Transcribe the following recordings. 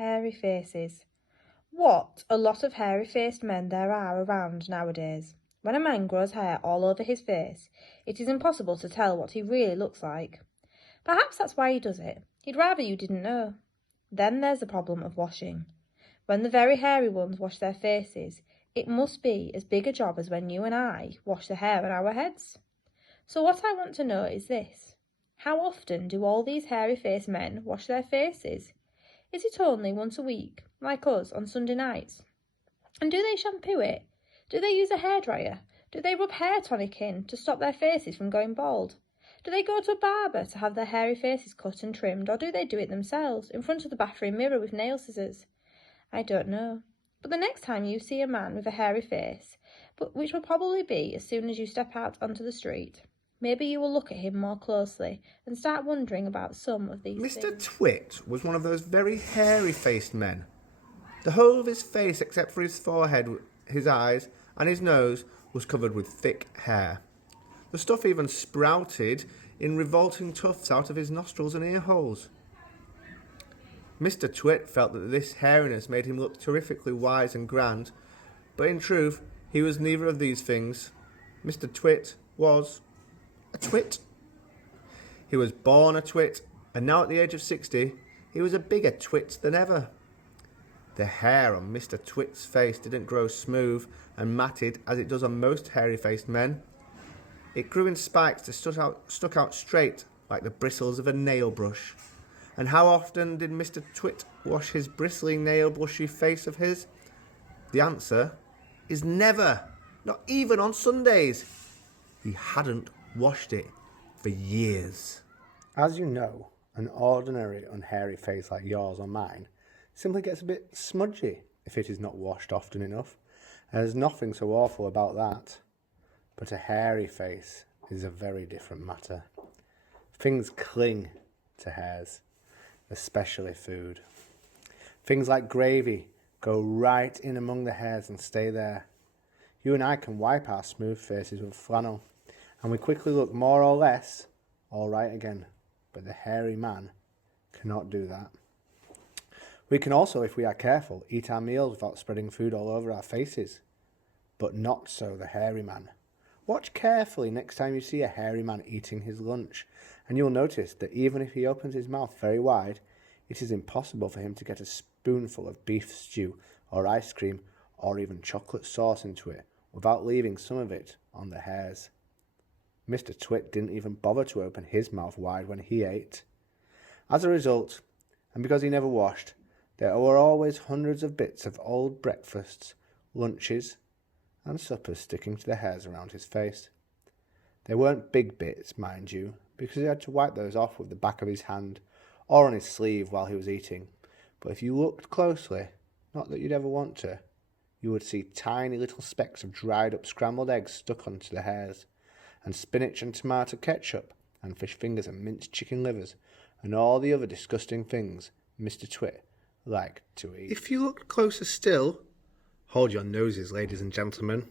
Hairy faces. What a lot of hairy-faced men there are around nowadays. When a man grows hair all over his face, it is impossible to tell what he really looks like. Perhaps that's why he does it. He'd rather you didn't know. Then there's the problem of washing. When the very hairy ones wash their faces, it must be as big a job as when you and I wash the hair on our heads. So what I want to know is this. How often do all these hairy-faced men wash their faces? Is it only once a week, like us on Sunday nights? And do they shampoo it? Do they use a hairdryer? Do they rub hair tonic in to stop their faces from going bald? Do they go to a barber to have their hairy faces cut and trimmed, or do they do it themselves, in front of the bathroom mirror with nail scissors? I don't know. But the next time you see a man with a hairy face, which will probably be as soon as you step out onto the street, maybe you will look at him more closely and start wondering about some of these things. Mr. Twit was one of those very hairy-faced men. The whole of his face, except for his forehead, his eyes, and his nose, was covered with thick hair. The stuff even sprouted in revolting tufts out of his nostrils and ear holes. Mr. Twit felt that this hairiness made him look terrifically wise and grand, but in truth, he was neither of these things. Mr. Twit was a twit. He was born a twit, and now at the age of 60, he was a bigger twit than ever. The hair on Mr. Twit's face didn't grow smooth and matted as it does on most hairy-faced men. It grew in spikes that stuck out straight like the bristles of a nail brush. And how often did Mr. Twit wash his bristly nail brushy face of his? The answer is never, not even on Sundays. He hadn't washed it for years. As you know, an ordinary unhairy face like yours or mine simply gets a bit smudgy if it is not washed often enough, and there's nothing so awful about that. But a hairy face is a very different matter. Things cling to hairs, especially food. Things like gravy go right in among the hairs and stay there. You and I can wipe our smooth faces with flannel, and we quickly look more or less all right again, but the hairy man cannot do that. We can also, if we are careful, eat our meals without spreading food all over our faces, but not so the hairy man. Watch carefully next time you see a hairy man eating his lunch, and you'll notice that even if he opens his mouth very wide, it is impossible for him to get a spoonful of beef stew or ice cream or even chocolate sauce into it without leaving some of it on the hairs. Mr. Twit didn't even bother to open his mouth wide when he ate. As a result, and because he never washed, there were always hundreds of bits of old breakfasts, lunches, and suppers sticking to the hairs around his face. They weren't big bits, mind you, because he had to wipe those off with the back of his hand or on his sleeve while he was eating. But if you looked closely, not that you'd ever want to, you would see tiny little specks of dried up scrambled eggs stuck onto the hairs, and spinach and tomato ketchup, and fish fingers and minced chicken livers, and all the other disgusting things Mr. Twit liked to eat. If you looked closer still, hold your noses, ladies and gentlemen,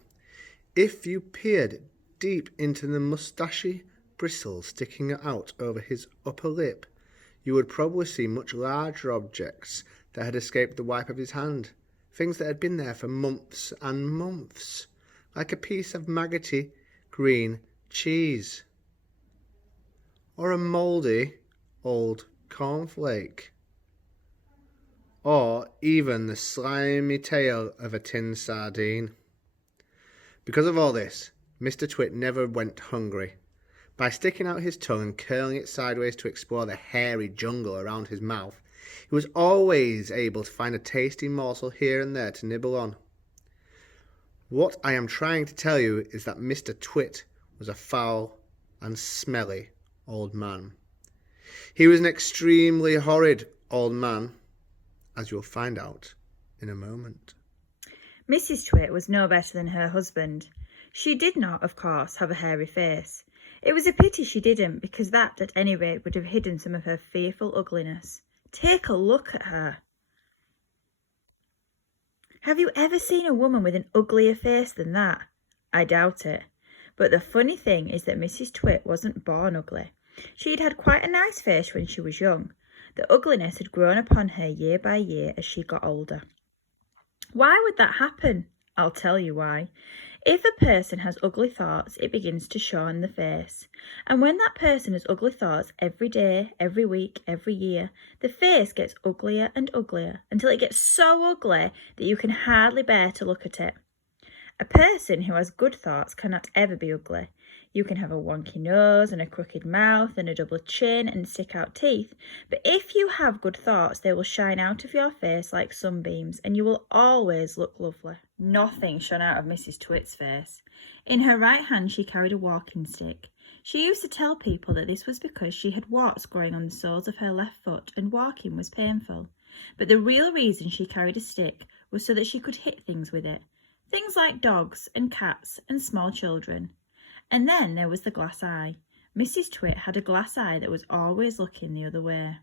if you peered deep into the moustachy bristles sticking out over his upper lip, you would probably see much larger objects that had escaped the wipe of his hand, things that had been there for months and months, like a piece of maggoty green cheese, or a mouldy old cornflake, or even the slimy tail of a tin sardine. Because of all this, Mr. Twit never went hungry. By sticking out his tongue and curling it sideways to explore the hairy jungle around his mouth, he was always able to find a tasty morsel here and there to nibble on. What I am trying to tell you is that Mr. Twit was a foul and smelly old man. He was an extremely horrid old man, as you'll find out in a moment. Mrs. Twit was no better than her husband. She did not, of course, have a hairy face. It was a pity she didn't, because that, at any rate, would have hidden some of her fearful ugliness. Take a look at her. Have you ever seen a woman with an uglier face than that? I doubt it. But the funny thing is that Mrs. Twit wasn't born ugly. She'd had quite a nice face when she was young. The ugliness had grown upon her year by year as she got older. Why would that happen? I'll tell you why. If a person has ugly thoughts, it begins to show on the face. And when that person has ugly thoughts every day, every week, every year, the face gets uglier and uglier until it gets so ugly that you can hardly bear to look at it. A person who has good thoughts cannot ever be ugly. You can have a wonky nose and a crooked mouth and a double chin and stick out teeth, but if you have good thoughts, they will shine out of your face like sunbeams and you will always look lovely. Nothing shone out of Mrs. Twit's face. In her right hand she carried a walking stick. She used to tell people that this was because she had warts growing on the soles of her left foot and walking was painful. But the real reason she carried a stick was so that she could hit things with it. Things like dogs and cats and small children. And then there was the glass eye. Mrs. Twit had a glass eye that was always looking the other way.